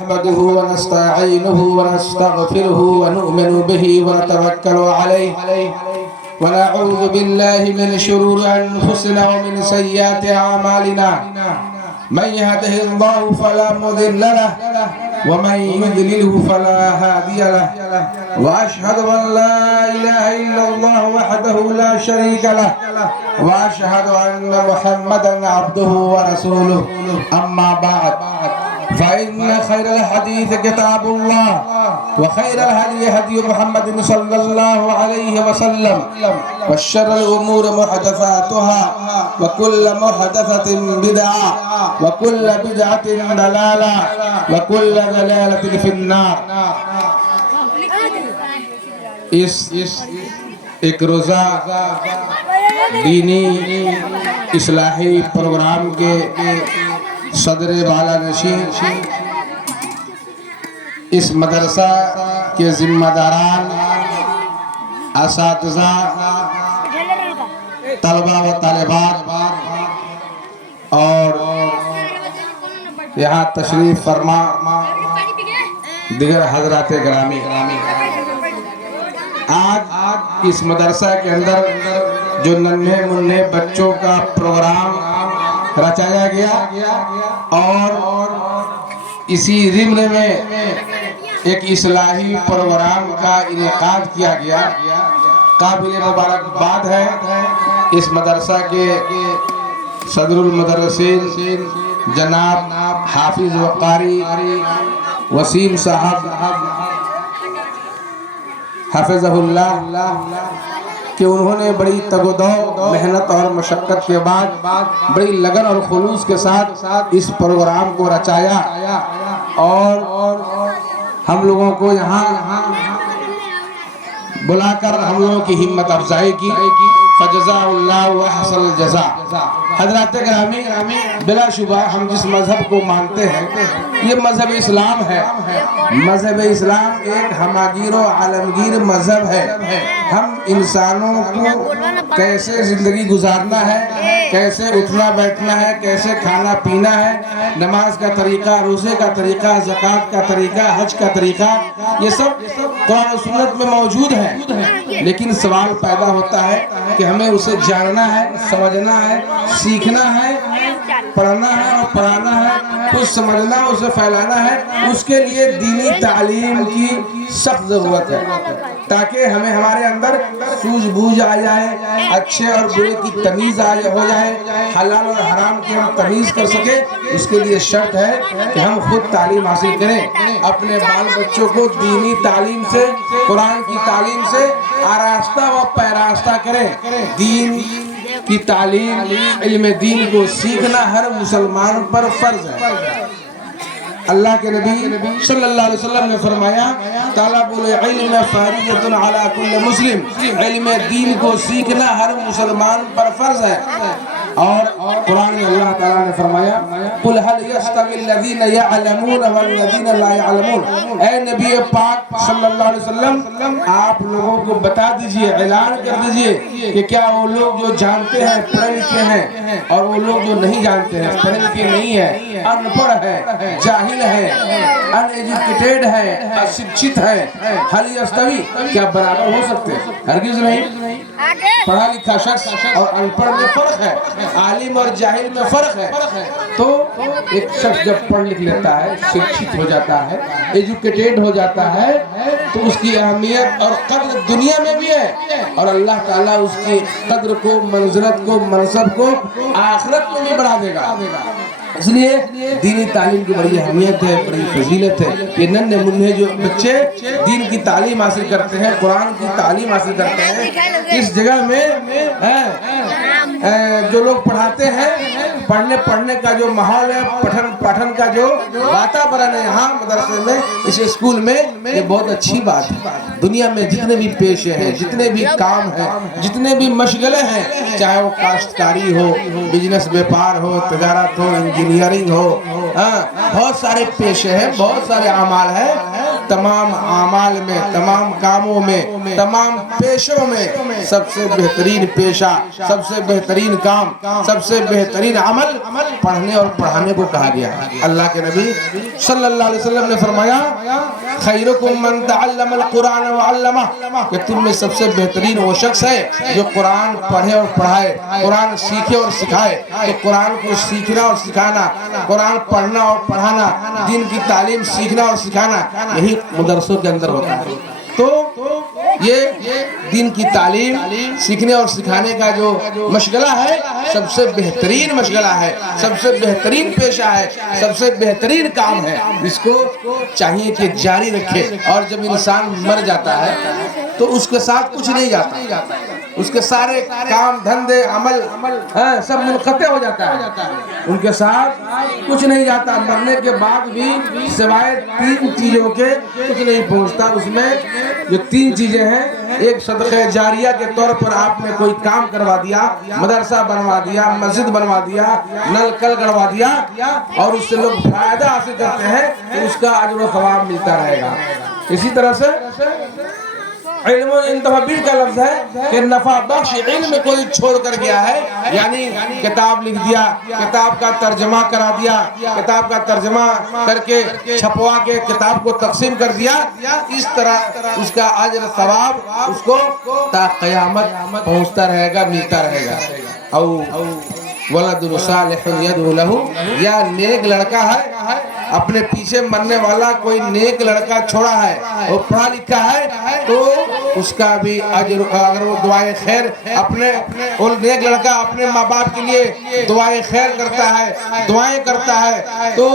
نحمده ونستعينه ونستغفره ونؤمن به ونتوكل عليه ونعوذ بالله من شرور أنفسنا ومن سيئات أعمالنا من يهده الله فلا مضل له ومن يضلله فلا هادي له وأشهد أن لا إله إلا الله وحده لا شريك له وأشهد أن محمدا عبده ورسوله أما بعد فإن خير الحديث كتاب الله وخير الهدي هدي محمد صلى الله عليه وسلم وشر الأمور محدثاتها وكل محدثة بدعة وكل بدعة ضلالة وكل ضلالة في النار. اس ایک روزہ دینی اصلاحی پروگرام کے صدر بالا نشین اس مدرسہ کے ذمہ داران، اساتذہ، طلبہ و طالبات اور یہاں تشریف فرما دیگر حضرات گرامی، آج اس مدرسہ کے اندر جو ننھے منھے بچوں کا پروگرام رچایا گیا اور اسی ضمن میں ایک اصلاحی پروگرام کا انعقاد کیا گیا، قابل مبارکباد ہے اس مدرسہ کے صدر المدرسین جناب حافظ وقاری وسیم صاحب حفظہ اللہ کہ انہوں نے بڑی تگ و دو محنت اور مشقت کے بعد بڑی لگن اور خلوص کے ساتھ اس پروگرام کو رچایا اور ہم لوگوں کو یہاں بلا کر ہم لوگوں کی ہمت افزائی کی، فجزا اللہ احسن الجزا. حضرات گرامی، بلا شبہ ہم جس مذہب کو مانتے ہیں یہ مذہب اسلام ہے. مذہب اسلام ایک ہماگیر و عالمگیر مذہب ہے. ہم انسانوں کو کیسے زندگی گزارنا ہے، کیسے اٹھنا بیٹھنا ہے، کیسے کھانا پینا ہے، نماز کا طریقہ، روزے کا طریقہ، زکوٰۃ کا طریقہ، حج کا طریقہ، یہ سب قرآن و سنت میں موجود ہے. لیکن سوال پیدا ہوتا ہے کہ ہمیں اسے جاننا ہے، سمجھنا ہے، سیکھنا ہے، پڑھنا ہے اور پڑھانا ہے، کچھ سمجھنا، اسے پھیلانا ہے. اس کے لیے دینی تعلیم کی سخت ضرورت ہے تاکہ ہمیں ہمارے اندر سوجھ بوجھ آ جائے، اچھے اور برے کی تمیز ہو جائے، حلال اور حرام کی ہم تمیز کر سکیں. اس کے لیے شرط ہے کہ ہم خود تعلیم حاصل کریں، اپنے بال بچوں کو دینی تعلیم سے، قرآن کی تعلیم سے آراستہ و پیراستہ کریں. دین کی تعلیم، علم دین کو سیکھنا ہر مسلمان پر فرض ہے. اللہ کے نبی صلی اللہ علیہ وسلم نے فرمایا طلب العلم فریضۃ علی کل مسلم، علم دین کو سیکھنا ہر مسلمان پر فرض ہے. اور قرآن میں اللہ تعالیٰ نے فرمایا قل هل يستوي الذين يعلمون والذين لا يعلمون. اے نبی پاک صلی اللہ علیہ وسلم آپ لوگوں کو بتا دیجئے، اعلان کر دیجئے کہ کیا وہ لوگ جو جانتے ہیں، پڑھے لکھے ہیں، اور وہ لوگ جو نہیں جانتے ہیں، پڑھے لکھے نہیں ہیں، ان پڑھ ہے، جاہل ہے، ان ایجوکیٹڈ ہے، اشکشت ہے، هل يستوي کیا برابر ہو سکتے ہیں؟ ہرگز نہیں. پڑھا لکھا شخص اور ان پڑھ میں فرق ہے، عالم اور جاہل میں فرق ہے. تو ایک شخص جب پڑھ لکھ لیتا ہے، شکشت ہو جاتا ہے، ایجوکیٹڈ ہو جاتا ہے، تو اس کی اہمیت اور قدر دنیا میں بھی ہے اور اللہ تعالیٰ اس کی قدر کو، منزلت کو، منصب کو آخرت میں بھی بڑھا دے گا. اس لیے دینی تعلیم کی بڑی اہمیت ہے، بڑی فضیلت ہے. یہ ننھے منھے جو بچے دین کی تعلیم حاصل کرتے ہیں، قرآن کی تعلیم حاصل کرتے ہیں، اس جگہ میں جو لوگ پڑھاتے ہیں، پڑھنے کا جو ماحول ہے، پٹھن کا جو واتاورن ہے یہاں مدرسے میں، اس اسکول میں، یہ بہت اچھی بات ہے. دنیا میں جتنے بھی پیشے ہیں، جتنے بھی کام ہیں، جتنے بھی مشغلے ہیں، چاہے وہ کاشتکاری ہو، بزنس بیپار ہو، تجارت ہو، انجینئرنگ ہو، بہت سارے پیشے ہیں، بہت سارے اعمال ہیں. تمام اعمال میں، تمام کاموں میں، تمام پیشوں میں سب سے بہترین پیشہ، سب سے بہترین کام، سب سے بہترین عمل پڑھنے اور پڑھانے کو کہا گیا ہے۔ اللہ کے نبی صلی اللہ علیہ وسلم نے فرمایا خیرکم من تعلم القرآن وعلمہ، کہ تم میں سب سے بہترین وہ شخص ہے جو قرآن پڑھے اور پڑھائے، قرآن سیکھے اور سکھائے۔ تو قرآن کو سیکھنا اور سکھانا، قرآن پڑھنا اور پڑھانا، دین کی تعلیم سیکھنا اور سکھانا، یہی مدرسوں کے اندر ہوتا ہے۔ تو یہ دین کی تعلیم سیکھنے اور سکھانے کا جو مشغلہ ہے سب سے بہترین مشغلہ ہے، سب سے بہترین پیشہ ہے، سب سے بہترین کام ہے، جس کو چاہیے کہ جاری رکھے۔ اور جب انسان مر جاتا ہے تو اس کے ساتھ کچھ نہیں جاتا، اس کے سارے کام دھندے عمل سب منقطع ہو جاتا ہے، ان کے ساتھ کچھ نہیں جاتا۔ مرنے کے بعد بھی سوائے 3 چیزوں کے کچھ نہیں پہنچتا۔ اس میں جو 3 چیزیں ہیں، ایک صدقہ جاریہ کے طور پر آپ نے کوئی کام کروا دیا، مدرسہ بنوا دیا، مسجد بنوا دیا، نل کل گڑوا دیا، اور اس سے لوگ فائدہ حاصل کرتے ہیں تو اس کا اجر و ثواب ملتا رہے گا۔ اسی طرح سے علم انتفابیر کا لفظ ہے کہ نفع بخش علم کوئی چھوڑ کر گیا ہے، یعنی کتاب لکھ دیا، کتاب کا ترجمہ کرا دیا، کتاب کا ترجمہ کر کے چھپوا کے کتاب کو تقسیم کر دیا، اس طرح اس کا اجر ثواب اس کو تا قیامت پہنچتا رہے گا، ملتا رہے گا۔ او ولد صالح یدعو لہ، یا نیک لڑکا ہے اپنے پیچھے مرنے والا کوئی نیک لڑکا چھوڑا ہے، وہ پڑھا لکھا ہے تو اس کا بھی اجر، اگر وہ دعائے خیر اپنے وہ نیک لڑکا اپنے ماں باپ کے لیے دعائے خیر کرتا ہے، دعائیں کرتا ہے، تو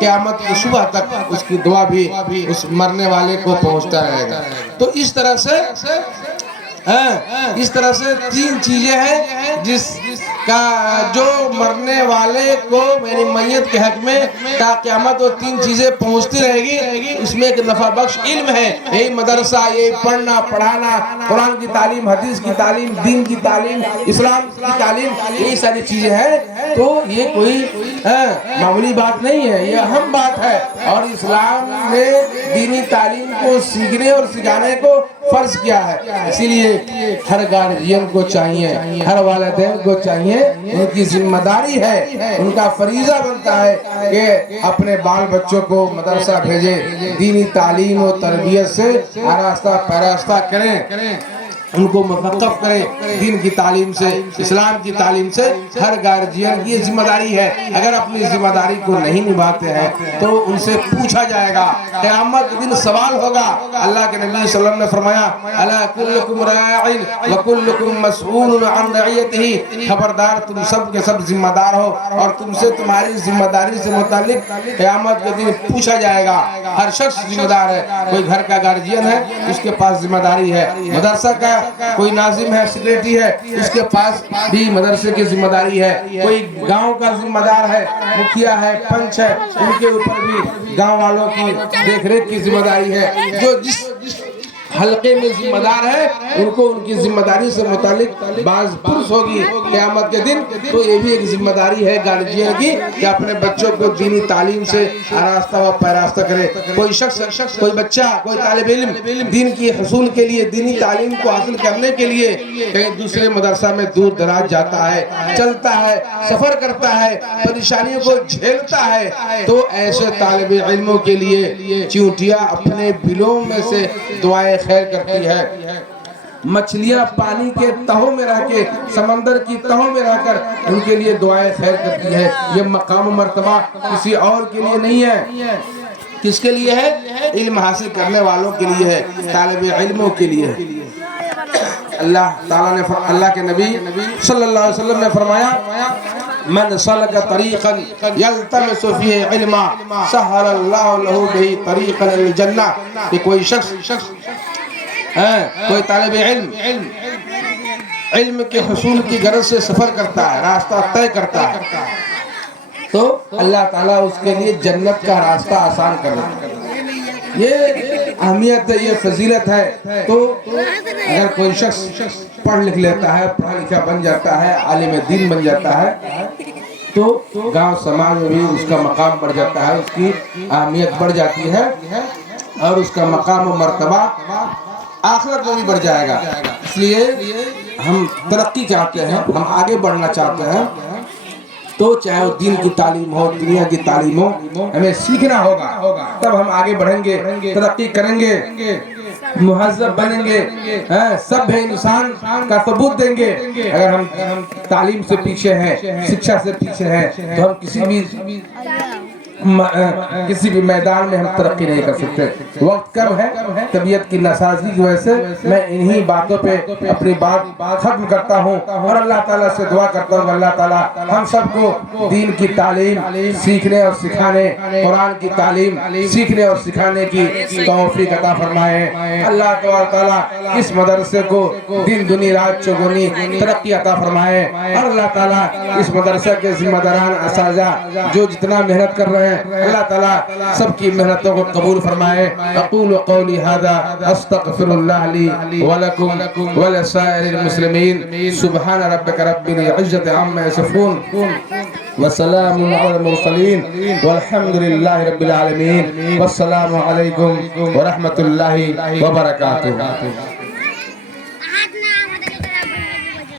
قیامت کی صبح تک اس کی دعا بھی اس مرنے والے کو پہنچتا رہے گا۔ تو اس طرح سے 3 چیزیں ہیں جس کا جو مرنے والے کو یعنی میت کے حق میں تا قیامت وہ 3 چیزیں پہنچتی رہے گی۔ اس میں ایک نفع بخش علم ہے، یہی مدرسہ، یہ پڑھنا پڑھانا، قرآن کی تعلیم، حدیث کی تعلیم، دین کی تعلیم، اسلام کی تعلیم، یہی ساری چیزیں ہیں۔ تو یہ کوئی معمولی بات نہیں ہے، یہ اہم بات ہے، اور اسلام نے دینی تعلیم کو سیکھنے اور سکھانے کو فرض کیا ہے۔ اسی لیے ہر گارجین کو چاہیے، ہر والدین کو چاہیے، ان کی ذمہ داری ہے، ان کا فریضہ بنتا ہے کہ اپنے بال بچوں کو مدرسہ بھیجے، دینی تعلیم و تربیت سے آراستہ پیراستہ کریں، ان کو مثقف کریں دین کی تعلیم سے، اسلام کی تعلیم سے۔ ہر گارجین کی ذمہ داری ہے، اگر اپنی ذمہ داری کو نہیں نبھاتے ہیں تو ان سے پوچھا جائے گا، قیامت کے دن سوال ہوگا۔ اللہ کے نبی صلی اللہ علیہ وسلم نے فرمایا الا کلکم راع وکلکم مسئول عن رعیتہ، خبردار تم سب کے سب ذمہ دار ہو اور تم سے تمہاری ذمہ داری سے متعلق قیامت کے دن پوچھا جائے گا۔ ہر شخص ذمہ دار ہے، کوئی گھر کا گارجین ہے اس کے پاس ذمہ داری ہے، مدرسہ کا کوئی ناظم ہے، سیکریٹری ہے، اس کے پاس بھی مدرسے کی ذمہ داری ہے، کوئی گاؤں کا ذمہ دار ہے، مکھیا ہے، پنچ ہے، ان کے اوپر بھی گاؤں والوں کی دیکھ ریکھ کی ذمہ داری ہے۔ جو جس حلقے میں ذمہ دار ہے ان کو ان کی ذمہ داری سے متعلق بعض پرس ہوگی قیامت کے دن۔ تو یہ بھی ایک ذمہ داری ہے گارجین کی کہ اپنے بچوں کو دینی تعلیم سے آراستہ و پیراستہ کرے۔ کوئی شخص، کوئی بچہ، کوئی طالب علم دین کی حصول کے لیے، دینی تعلیم کو حاصل کرنے کے لیے کہیں دوسرے مدرسہ میں دور دراز جاتا ہے، چلتا ہے، سفر کرتا ہے، پریشانیوں کو جھیلتا ہے، تو ایسے طالب علموں کے لیے چیونٹیاں اپنے بلوں میں سے دعائیں خیر کرتی ہے۔ مچھلیاں پانی کے تہوں میں رہ کے، سمندر کی تہوں میں رہ کر ان کے لیے دعائیں خیر کرتی ہے۔ یہ مقام و مرتبہ کسی اور کے لیے نہیں ہے، کس کے لیے ہے؟ علم حاصل کرنے والوں کے لیے ہے، طالب علموں کے لیے ہے۔ اللہ تعالیٰ نے، اللہ کے نبی صلی اللہ علیہ وسلم نے فرمایا من سلک طریقا یلتمس فیہ علما سہل اللہ لہ بہ طریقا الجنہ، کہ کوئی شخص کوئی طالب علم کے حصول کی غرض سے سفر کرتا ہے، راستہ طے کرتا ہے، تو اللہ تعالیٰ اس کے لیے جنت کا راستہ آسان کر دیتا ہے۔ یہ اہمیت ہے، یہ فضیلت ہے۔ تو اگر کوئی شخص پڑھ لکھ لیتا ہے، پڑھا لکھا بن جاتا ہے، عالم دین بن جاتا ہے، تو گاؤں سماج میں بھی اس کا مقام بڑھ جاتا ہے، اس کی اہمیت بڑھ جاتی ہے۔ اور اس کا مقام و مرتبہ آخرت میں بھی بڑھ جائے گا۔ اس لیے ہم ترقی چاہتے ہیں، ہم آگے بڑھنا چاہتے ہیں، تو چاہے وہ دین کی تعلیم ہو، دنیا کی تعلیم ہو، ہمیں سیکھنا ہوگا، تب ہم آگے بڑھیں گے، ترقی کریں گے، مہذب بنیں گے، سب انسان کا ثبوت دیں گے۔ اگر ہم تعلیم سے پیچھے ہیں، شکشا سے پیچھے ہیں، تو ہم کسی بھی میدان میں ہم ترقی نہیں کر سکتے۔ وقت کم ہے، طبیعت کی ناسازی کی وجہ سے میں انہی باتوں پہ اپنی بات ختم کرتا ہوں، اور اللہ تعالیٰ سے دعا کرتا ہوں کہ اللہ تعالیٰ ہم سب کو دین کی تعلیم سیکھنے اور سکھانے، قرآن کی تعلیم سیکھنے اور سکھانے کی توفیق عطا فرمائے۔ اللہ تعالیٰ اس مدرسے کو دن دنی رات چوگنی ترقی عطا فرمائے، اور اللہ تعالیٰ اس مدرسے کے ذمہ داران اساتذہ جو جتنا محنت کر رہے ہیں، اللہ تعالیٰ سب کی محنتوں کو قبول فرمائے۔ اقول قولی ھذا استغفر اللہ لی ولکم ولسائر المسلمین۔ سبحان ربک رب العزۃ عما یصفون وسلام علی المرسلین والحمد للہ رب العالمین، والسلام علیکم ورحمۃ اللہ وبرکاتہ۔